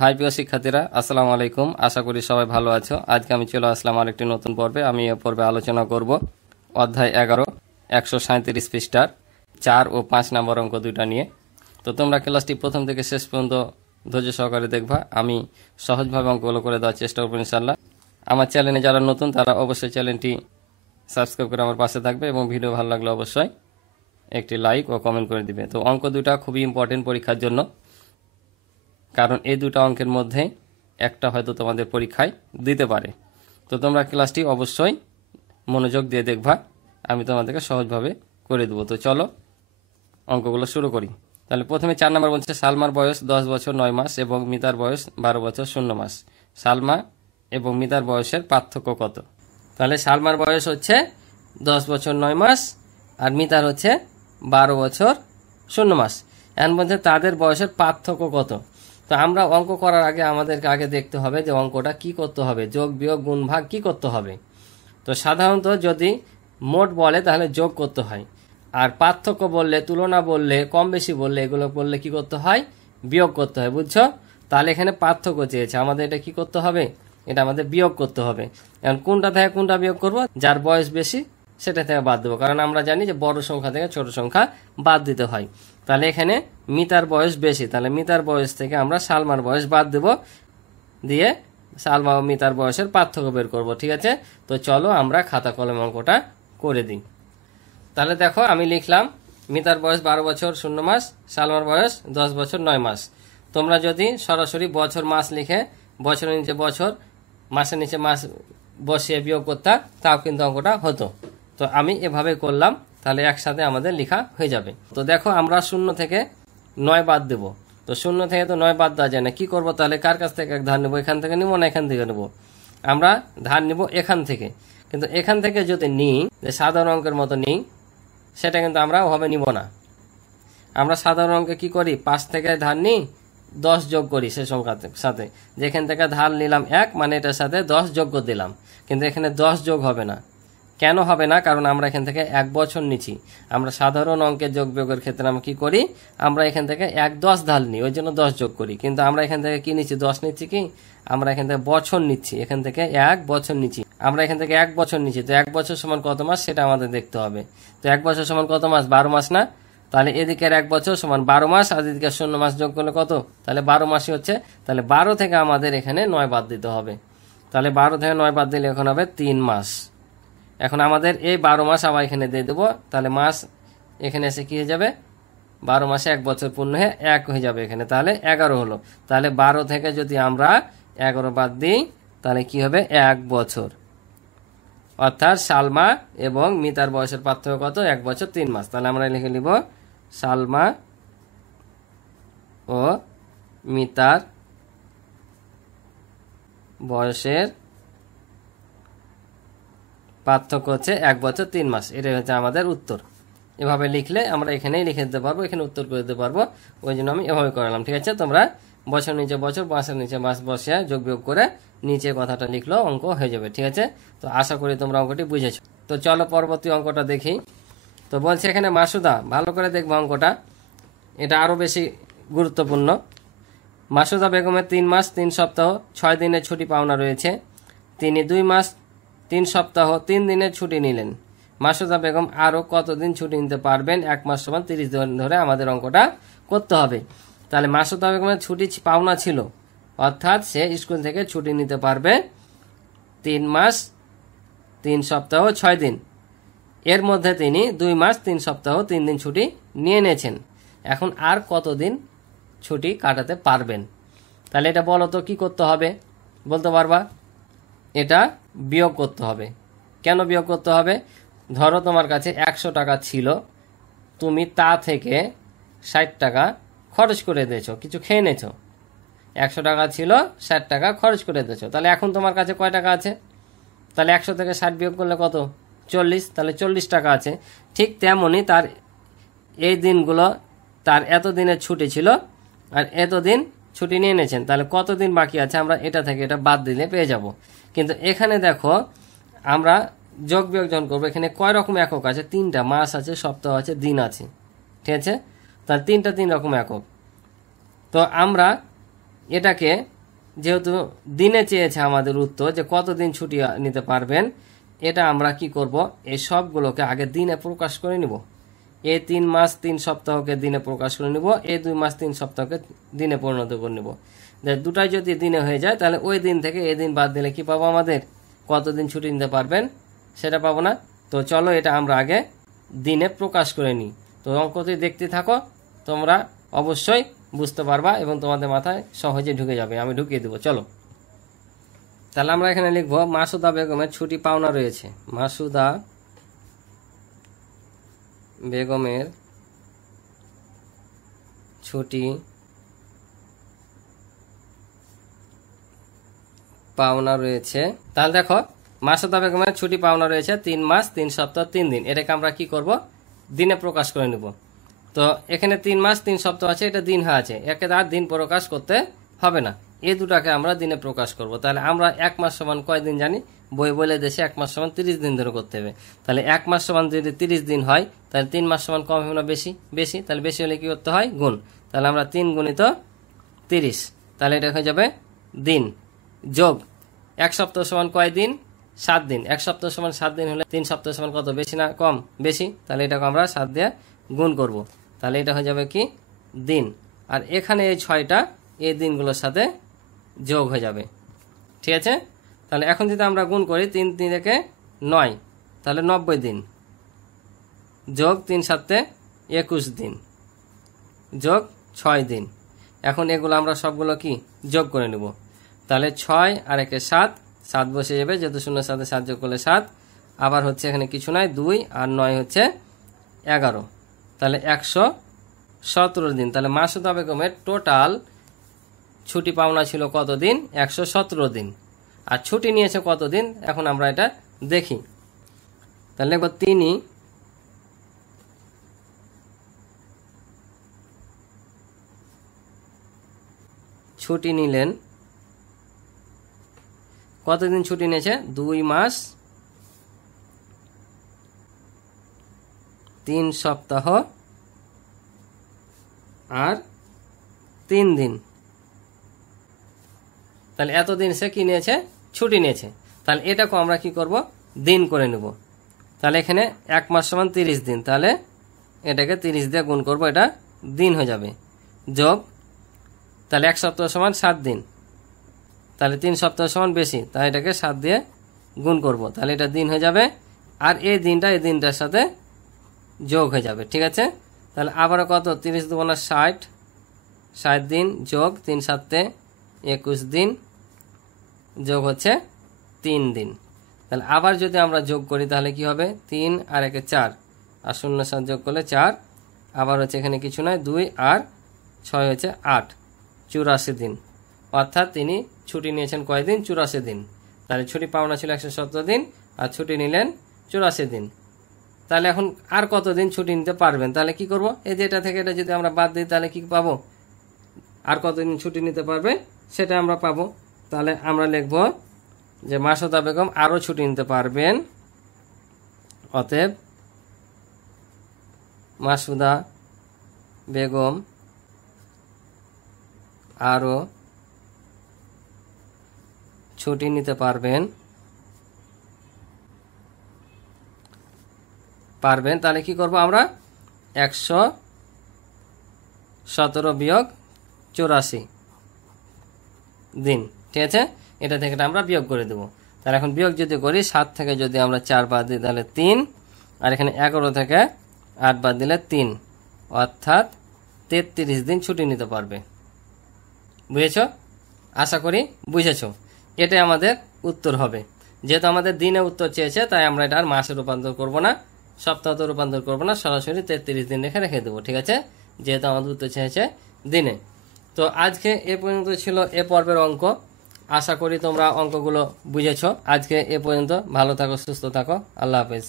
High প্রিয় শিক্ষার্থীরা, আসসালামু আলাইকুম। আশা করি সবাই ভালো আছো। আজকে আমি চলে আসলাম আরেকটি নতুন পর্বে। আমি এ পর্বে আলোচনা করব অধ্যায় 11 137 পৃষ্ঠার 4 ও 5 নম্বর অঙ্ক দুইটা নিয়ে। তো তোমরা ক্লাসটি প্রথম থেকে শেষ পর্যন্ত ধৈর্য সহকারে দেখবা। আমি সহজভাবে অঙ্কগুলো করে দেওয়ার চেষ্টা করবো ইনশাল্লাহ। আমার চ্যানেলে যারা নতুন তারা অবশ্যই চ্যানেলটি সাবস্ক্রাইব করে আমার পাশে থাকবে এবং ভিডিও ভালো লাগলে অবশ্যই একটি লাইক ও কমেন্ট করে দিবে। তো অঙ্ক দুটা খুবই ইম্পর্টেন্ট পরীক্ষার জন্য, কারণ এই দুটো অঙ্কের মধ্যে একটা হয়তো তোমাদের পরীক্ষায় দিতে পারে। তো তোমরা ক্লাসটি অবশ্যই মনোযোগ দিয়ে দেখবা, আমি তোমাদেরকে সহজভাবে করে দেবো। তো চলো অঙ্কগুলো শুরু করি। তাহলে প্রথমে 4 নম্বর বলছে সালমার বয়স 10 বছর 9 মাস এবং মিতার বয়স 12 বছর 0 মাস। সালমা এবং মিতার বয়সের পার্থক্য কত? তাহলে সালমার বয়স হচ্ছে 10 বছর 9 মাস আর মিতার হচ্ছে 12 বছর 0 মাস। এখন বলছে তাদের বয়সের পার্থক্য কত। তো আমরা অঙ্ক করার আগে আমাদেরকে আগে দেখতে হবে যে অঙ্কটা কি করতে হবে, যোগ বিয়োগ গুণ ভাগ কি করতে হবে। তো সাধারণত যদি মোট বলে তাহলে যোগ করতে হয়, আর পার্থক্য বললে, তুলনা বললে, কম বেশি বললে, এগুলো বললে কি করতে হয়, বিয়োগ করতে হয়। বুঝছো? তাহলে এখানে পার্থক্য চেয়েছে, আমাদের এটা কি করতে হবে, এটা আমাদের বিয়োগ করতে হবে। এখন কোনটা থেকে কোনটা বিয়োগ করব? যার বয়স বেশি সেটা থেকে বাদ দেবো, কারণ আমরা জানি যে বড় সংখ্যা থেকে ছোট সংখ্যা বাদ দিতে হয়। তাহলে এখানে মিতার বয়স বেশি, তাহলে মিতার বয়স থেকে আমরা সালমার বয়স বাদ দেব, দিয়ে সালমা ও মিতার বয়সের পার্থক্য বের করব। ঠিক আছে? তো চলো আমরা খাতা কলম অঙ্কটা করে দিই। তাহলে দেখো আমি লিখলাম মিতার বয়স 12 বছর 0 মাস, সালমার বয়স 10 বছর 9 মাস। তোমরা যদি সরাসরি বছর মাস লিখে বছরের নিচে বছর, মাসের নিচে মাস বসিয়ে বিয়োগ করতাম, তাও কিন্তু অঙ্কটা হতো। তো আমি এভাবে করলাম, তাহলে একসাথে আমাদের লেখা হয়ে যাবে। তো দেখো আমরা 0 থেকে 9 বাদ দেব। তো 0 থেকে তো 9 বাদ দেওয়া যায় না, কি করব? তাহলে কার কাছ থেকে এক ধার নেবো? এখান থেকে নিবো না এখান থেকে নেবো? আমরা ধার নিব এখান থেকে। কিন্তু এখান থেকে যদি নিই, যে সাধারণ অঙ্কের মতো নিই, সেটা কিন্তু আমরা ওভাবে নিব না। আমরা সাধারণ অঙ্কে কি করি, 5 থেকে ধার নিই, 10 যোগ করি সে সংখ্যার সাথে। যেখান থেকে ধার নিলাম 1, মানে এটার সাথে 10 যোগ করে দিলাম। কিন্তু এখানে 10 যোগ হবে না। কেন হবে না? কারণ আমরা এখান থেকে 1 বছর নিচ্ছি। আমরা সাধারণ অঙ্কের যোগ বিয়োগের ক্ষেত্রে আমরা কি করি, আমরা এখান থেকে 1-10 ধার নিই, ওই জন্য 10 যোগ করি। কিন্তু আমরা এখান থেকে কি নিচ্ছি, 10 নিচ্ছি কি, আমরা এখান থেকে বছর নিচ্ছি, এখান থেকে 1 বছর নিচ্ছি। আমরা এখান থেকে 1 বছর নিচ্ছি, তো 1 বছর সমান কত মাস সেটা আমাদের দেখতে হবে। তো 1 বছর সমান কত মাস? 12 মাস না? তাহলে এদিকের 1 বছর সমান 12 মাস, আর এদিকে 0 মাস যোগ করলে কত? তাহলে 12 মাসই হচ্ছে। তাহলে 12 থেকে আমাদের এখানে 9 বাদ দিতে হবে। তাহলে 12 থেকে 9 বাদ দিলে এখন হবে 3 মাস। এখন আমাদের এই 12 মাস আবার এখানে দিয়ে দেবো, তাহলে মাস এখানে এসে কি হয়ে যাবে, 12 মাসে 1 বছর পূর্ণ হয়ে 1 হয়ে যাবে এখানে, তাহলে 11 হলো। তাহলে 12 থেকে যদি আমরা 11 বাদ দিই, তাহলে কি হবে, 1 বছর। অর্থাৎ সালমা এবং মিতার বয়সের পার্থক্য কত? 1 বছর 3 মাস। তাহলে আমরা লিখে নিব সালমা ও মিতার বয়সের পার্থক্য হচ্ছে 1 বছর 3 মাস। এটাই হচ্ছে আমাদের উত্তর। এভাবে লিখলে আমরা এখানেই লিখে দিতে পারবো, এখানে উত্তর করে দিতে পারবো। ওই জন্য আমি এভাবে করালাম। ঠিক আছে? তোমরা বছর নিচে বছর, মাসের নিচে মাস বসিয়ে যোগ বিয়োগ করে নিচে কথাটা লিখলো, অঙ্ক হয়ে যাবে। ঠিক আছে? তো আশা করি তোমরা অঙ্কটি বুঝেছো। তো চলো পরবর্তী অঙ্কটা দেখি। তো বলছে এখানে মাসুদা, ভালো করে দেখবো অঙ্কটা, এটা আরও বেশি গুরুত্বপূর্ণ। মাসুদা বেগমের 3 মাস 3 সপ্তাহ 6 দিনের ছুটি পাওনা রয়েছে। তিনি 2 মাস 3 সপ্তাহ 3 দিনের ছুটি নিলেন। মাসুদা বেগম আরও কতদিন ছুটি নিতে পারবেন? 1 মাস সমান 30 দিন ধরে আমাদের অঙ্কটা করতে হবে। তাহলে মাসুদা বেগমের ছুটি পাওনা ছিল, অর্থাৎ সে স্কুল থেকে ছুটি নিতে পারবে 3 মাস 3 সপ্তাহ 6 দিন। এর মধ্যে তিনি 2 মাস 3 সপ্তাহ 3 দিন ছুটি নিয়ে নিয়েছেন। এখন আর কতদিন ছুটি কাটাতে পারবেন? তাহলে এটা বলো তো কি করতে হবে, বলতে পারবা? এটা বিয়োগ করতে হবে। কেন বিয়োগ করতে হবে? ধরো তোমার কাছে 100 টাকা ছিল, তুমি তা থেকে 60 টাকা খরচ করে দিয়েছো, কিছু খেয়ে নিয়েছো। 100 টাকা ছিল, 60 টাকা খরচ করে দিয়েছো। তাহলে এখন তোমার কাছে কয় টাকা আছে? তাহলে 100 থেকে 60 বিয়োগ করলে কত? 40। তাহলে 40 টাকা আছে। ঠিক তেমনই তার এই দিনগুলো, তার এত দিনের ছুটি ছিল আর এতদিন ছুটি নিয়ে নিয়েছেন। তাহলে কতদিন বাকি আছে আমরা এটা থেকে এটা বাদ দিলে পেয়ে যাব। কিন্তু এখানে দেখো আমরা যোগ বিয়োগ যখন করবো, এখানে কয় রকম একক আছে? 3টা, মাস আছে, সপ্তাহ আছে, দিন আছে। ঠিক আছে? তাহলে 3 রকম একক। তো আমরা এটাকে যেহেতু দিনে চেয়েছে আমাদের উত্তর যে কতদিন ছুটি নিতে পারবেন, এটা আমরা কি করব, এই সবগুলোকে আগে দিনে প্রকাশ করে নিব। এই 3 মাস 3 সপ্তাহকে দিনে প্রকাশ করে নিব, এই 2 মাস 3 সপ্তাহকে দিনে পরিণত করে নিব। দুটাই যদি দিনে হয়ে যায় তাহলে ওই দিন থেকে এই দিন বাদ দিলে কি পাবো, আমাদের কতদিন ছুটি নিতে পারবেন সেটা পাবো না। তো চলো এটা আমরা আগে দিনে প্রকাশ করে নিই। তো অঙ্কটি দেখতে থাকো, তোমরা অবশ্যই বুঝতে পারবা এবং তোমাদের মাথায় সহজে ঢুকে যাবে। আমি ঢুকিয়ে দেবো, চলো। তাহলে আমরা এখানে লিখবো মাসুদা বেগমের ছুটি পাওনা রয়েছে। মাসুদা বেগমের ছুটি পাওনা রয়েছে। তাহলে দেখো মাসুদা বেগমের ছুটি পাওনা রয়েছে 3 মাস 3 সপ্তাহ 3 দিন। এটাকে আমরা কি করব, দিনে প্রকাশ করে নেব। তো এখানে 3 মাস 3 সপ্তাহ আছে, এটা দিন আছে, একে আর দিন প্রকাশ করতে হবে না, এই দুটাকে আমরা দিনে প্রকাশ করব। তাহলে আমরা 1 মাস সমান কয় দিন জানি, বই বলে দেশে 1 মাস সমান 30 দিন ধরে করতে হবে। তাহলে 1 মাস সমান যদি 30 দিন হয় তাহলে 3 মাস সমান কম হবে না বেশি, বেশি, তাহলে বেশি হলে কি করতে হয়, গুণ। তাহলে আমরা 3 গুণিত 30, তাহলে এটা হয়ে যাবে দিন, যোগ 1 সপ্তাহ সমান কয় দিন, 7 দিন। 1 সপ্তাহ সমান 7 দিন হলে 3 সপ্তাহ সমান কত, বেশি না কম, বেশি, তাহলে এটাকে আমরা 7 দিয়ে গুণ করব। তাহলে এটা হয়ে যাবে কি দিন। আর এখানে এই 6টা এই দিনগুলোর সাথে যোগ হয়ে যাবে, ঠিক আছে। তাহলে এখন যদি আমরা গুণ করি 3 থেকে 9, তাহলে 90 দিন, যোগ 3 7 21 দিন, যোগ 6 দিন। এখন এগুলো আমরা সবগুলো কি যোগ করে নেব। তাহলে 6 আর 1 7, 7 বসে যাবে, যেহেতু 0 সাথে 7 যোগ করলে 7, আবার হচ্ছে এখানে কিছু নয় 2 আর 9 হচ্ছে 11, তাহলে 117 দিন। তাহলে মাসুদা বেগমের টোটাল ছুটি পাওনা ছিল কত দিন, 117 দিন। আর ছুটি নিয়েছে কত দিন, এখন আমরা এটা দেখি। তাহলে লিখব তিনি ছুটি নিলেন, কতদিন ছুটি নিয়েছে, 2 মাস 3 সপ্তাহ আর 3 দিন। তাহলে এতদিন সে কি নিয়েছে, ছুটি নিয়েছে। তাহলে এটাকে আমরা কি করব, দিন করে নেব। তাহলে এখানে 1 মাস সমান 30 দিন, তাহলে এটাকে 30 দিয়ে গুণ করব, এটা দিন হয়ে যাবে, যোগ, তাহলে 1 সপ্তাহ সমান 7 দিন, তাহলে 3 সপ্তাহ সমান বেশি, তাই এটাকে 7 দিয়ে গুণ করব, তাহলে এটা দিন হয়ে যাবে। আর এই দিনটা এই দিনটার সাথে যোগ হয়ে যাবে, ঠিক আছে। তাহলে আবারও কত, 30 দুগুণা 60, 60 দিন, যোগ 3 7 21 দিন, যোগ হচ্ছে 3 দিন। তাহলে আবার যদি আমরা যোগ করি তাহলে কি হবে, 3 আর 1 4, আর 0 7 যোগ করলে 4, আবার হচ্ছে এখানে কিছু নয় 2 আর 6 হচ্ছে 8, 84 দিন। অর্থাৎ তিনি ছুটি নিয়েছেন কয়দিন, 84 দিন। তাহলে ছুটি পাওনা ছিল 117 দিন আর ছুটি নিলেন 84 দিন। তাহলে এখন আর কতদিন ছুটি নিতে পারবেন, তাহলে কি করব, এই যে এটা থেকে এটা যদি আমরা বাদ দিই তাহলে কি পাবো, আর কতদিন ছুটি নিতে পারবে সেটা আমরা পাবো। তাহলে আমরা লিখব যে মাসুদা বেগম আরও ছুটি নিতে পারবেন, অতএব মাসুদা বেগম আরও ছুটি নিতে পারবেন। তাহলে কি করব আমরা, 117 বিয়োগ 84 দিন, ঠিক আছে। এটা থেকে আমরা বিয়োগ করে দেব। তাহলে এখন বিয়োগ যদি করি, 7 থেকে যদি আমরা 4 বাদ দিই তাহলে 3, আর এখানে 11 থেকে 8 বাদ দিলে 3, অর্থাৎ 33 দিন ছুটি নিতে পারবে। বুঝেছ, আশা করি বুঝেছ। এটাই আমাদের উত্তর হবে। যেহেতু আমাদের দিনে উত্তর চেয়েছে তাই আমরা এটা আর মাসে রূপান্তর করব না, সপ্তাহতে রূপান্তর করব না, সরাসরি 33 দিন রেখে দেবো, ঠিক আছে, যেহেতু আমাদের উত্তর চেয়েছে দিনে। তো আজকে এ পর্যন্ত ছিল এ পর্বের অঙ্ক। আশা করি তোমরা অঙ্কগুলো বুঝেছ। আজকে এ পর্যন্ত, ভালো থাকো, সুস্থ থাকো, আল্লাহ হাফেজ।